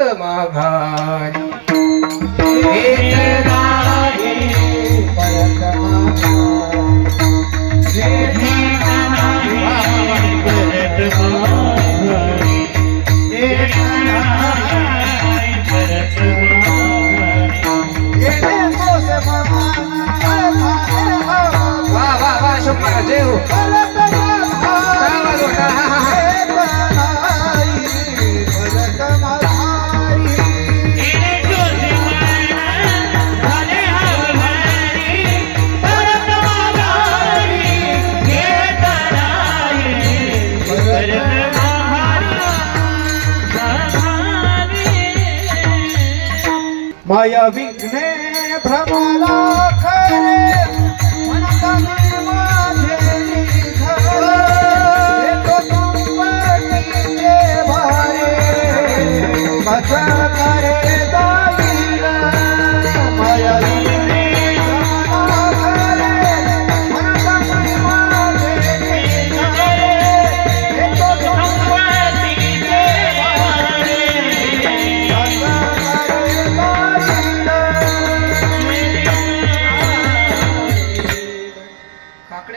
परत माघारी येत नाही परत माघारी येत नाही परत माघारी येत नाही परत माघारी येणे मोस वा वा वा शंभर जय हो माया विघ्ने भ्रमला खरे मनतने माझे निघाले तो संपत्तीचे भारे बच करे जाईल माया विघ्ने भ्रमला खरे मनतने माझे निघाले तो संपत्तीचे भारे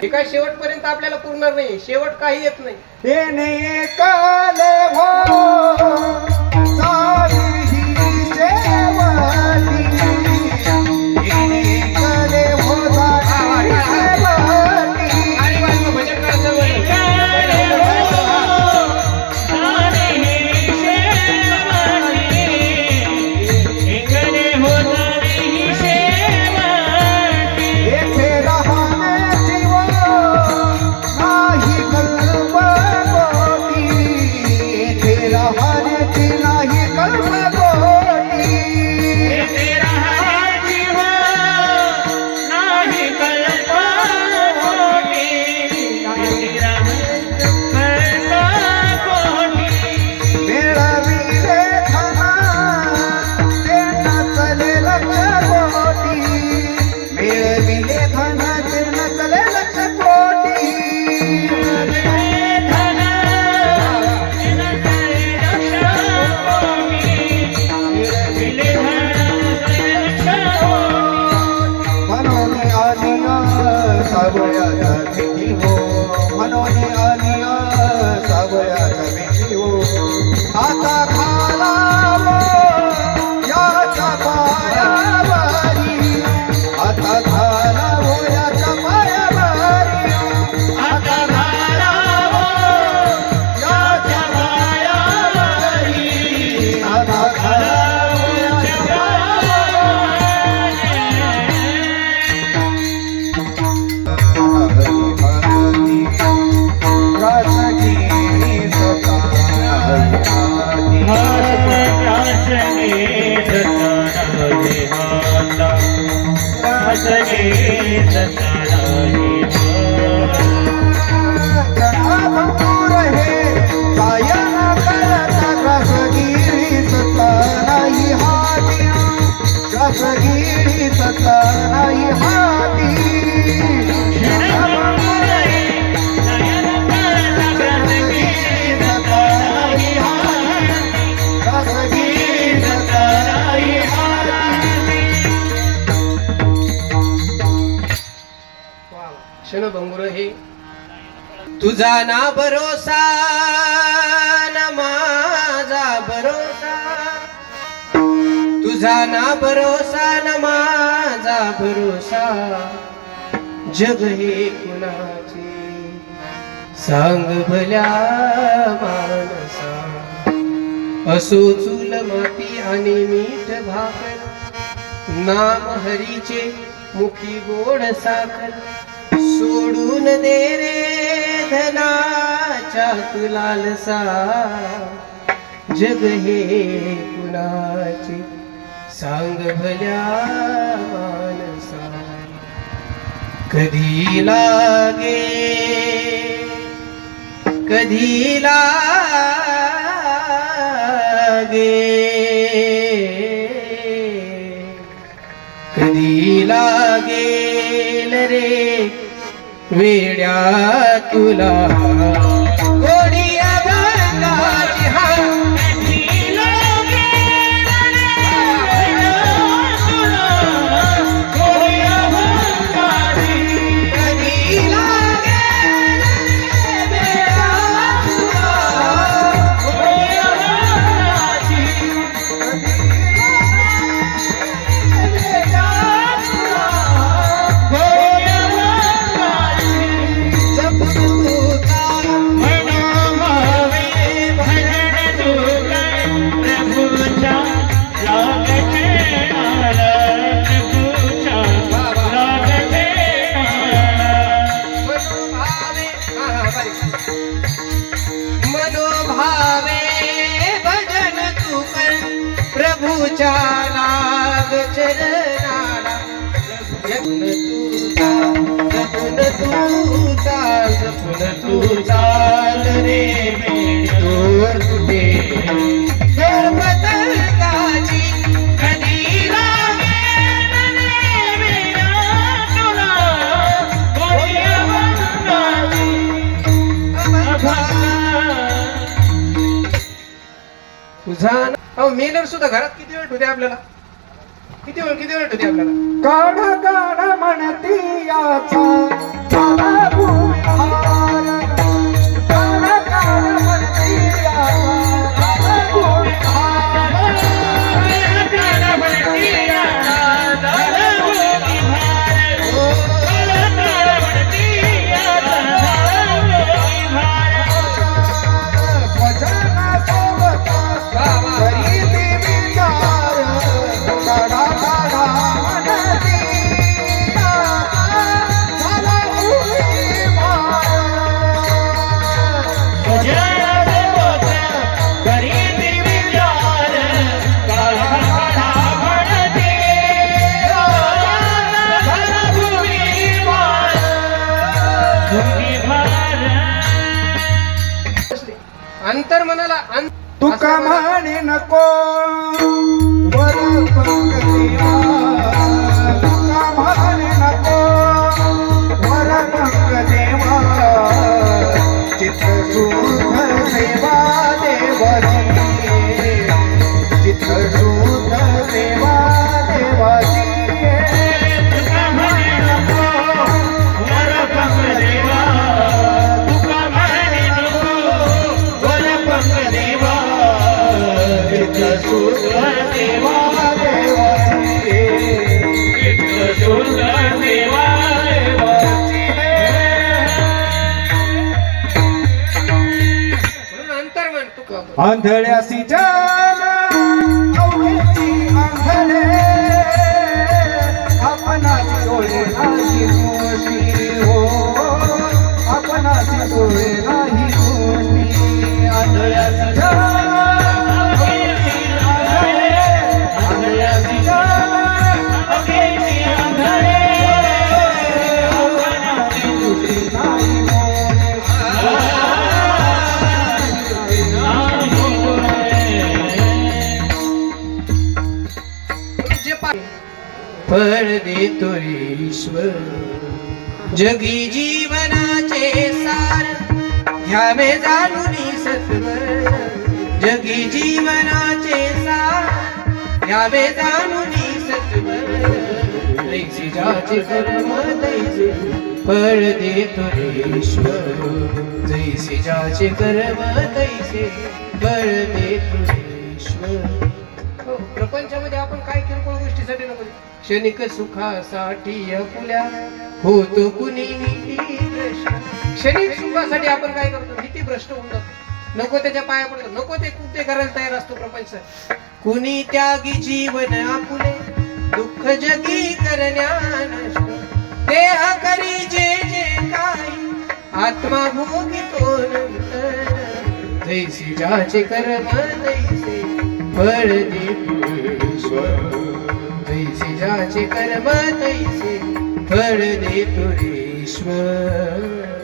हे काय शेवटपर्यंत आपल्याला पुरणार नाही शेवट काही येत नाही येणे काले हो सारी ही सेवाती येणे काले हो सारी सेवाती आणि वाजवा भजन करायचं काले हो सारी ही सेवाती येणे हो सारी ही सेवाती येथे राहणे नाही कल्पकोटी येथे राहण्याची नाही कल्पकोटी येथे राहायची नाही कल्पकोटी येथे राहायची कल्पकोटी मिळविले धना ते नचले लक्ष कोटी मिळविले धना ते नचले लक्ष कोटी मनोने आलिया सावयाचा भीती हो मनोने आलिया सावयाचा भीती हो आता घालावो याच्या पायावारी आता घालावो याच्या पायावारी आता घालावो याच्या पायावारी आता घालावो याच्या रसगिरी सत्ता नाही हाती क्षणभंगुर हे तुझा ना भरोसा ना माझा भरोसा तुझा ना भरोसा ना माझा भरोसा जग हे कुणाचे सांग भल्या मानसा असो चूल माती आणि मीठ भाकर नाम हरीचे मुखी गोड साखर सोडून दे रे धनाच्या तुलालसा जग हे कुणाचे सांग भल्या मानसा कधी लागे कधी लागे कधी लागेल रे वेड्या तुला गोडी अभंगाची हा कधी लागेल तुझ्या लाग चरणाला जपून तू चाल जपून तू चाल रे दूर तुटे पतंगाची कधी लागेल रे वेडा तुला गोड्या वंगाची तुझा अहो मेलर सुद्धा घरात किती वेळ ठेवते आपल्याला किती वेळ ठेवते आपल्याला काढा काढा म्हणती याचा काढा भूमिहार काढा काढा म्हणती याचा काढा भूमिहार काढा म्हणती याचा काढा भूमिहार काढा म्हणती याचा काढा भूमिहार स्वजना सोबत गरीबी विचार काढा काढा म्हणती झाला भूमिहार गरीबी विचार काढा काढा म्हणती झाला भूमिहार अंतर मनाला तुका म्हणे नको वर पंगतीया तुका म्हणे नको वर पंगदेवा चित्त शुद्ध सेवा देवाची चित्त शुद्ध सेवा देवाची तुका म्हणे नको वर पंगदेवा तुका म्हणे नको वर पंगदेवा चित्त शुद्ध सेवा देवाची चित्त शुद्ध सेवा देवाची म्हणून अंतर म्हण तुका आंधळ्यासी जाण अवघेची आंधळे आपणाची डोळे नाही गोष्टी हो आपणाची डोळे नाही गोष्टी आंधळ्यासी जाण अवघेची आंधळे आंधळ्यासी जाण अवघेची आंधळे आपणाची गोष्टी नाही फळ देतो ईश्वर जगी जीवनाचे सार घ्यावे जाणून सत्वर जगी जीवनाचे सार घ्यावे जाणून सत्वर तैसे ज्याचे कर्म तैसे फळ देतो ईश्वर जैसे ज्याचे कर्म तैसे फळ देतो ईश्वर प्रपंचामध्ये आपण काय किरकोळ गोष्टीसाठी नको क्षणिक सुखासाठी अपुल्या होतो कुणी नीती भ्रष्ट क्षणिक सुखासाठी आपण काय करतो नीती भ्रष्ट होऊन जातो नको त्याच्या पाया पडतो नको ते कृत्य करायला तयार असतो प्रपंच कुणी त्यागी जीवन आपुले दुःख जगी करण्या नष्ट देह करी जे जे काही आत्मा भोगितो नंतर जैसे ज्याचे कर्म तैसे फळ देतो ईश्वर जैसे ज्याचे कर्म तैसे फळ देतो ईश्वर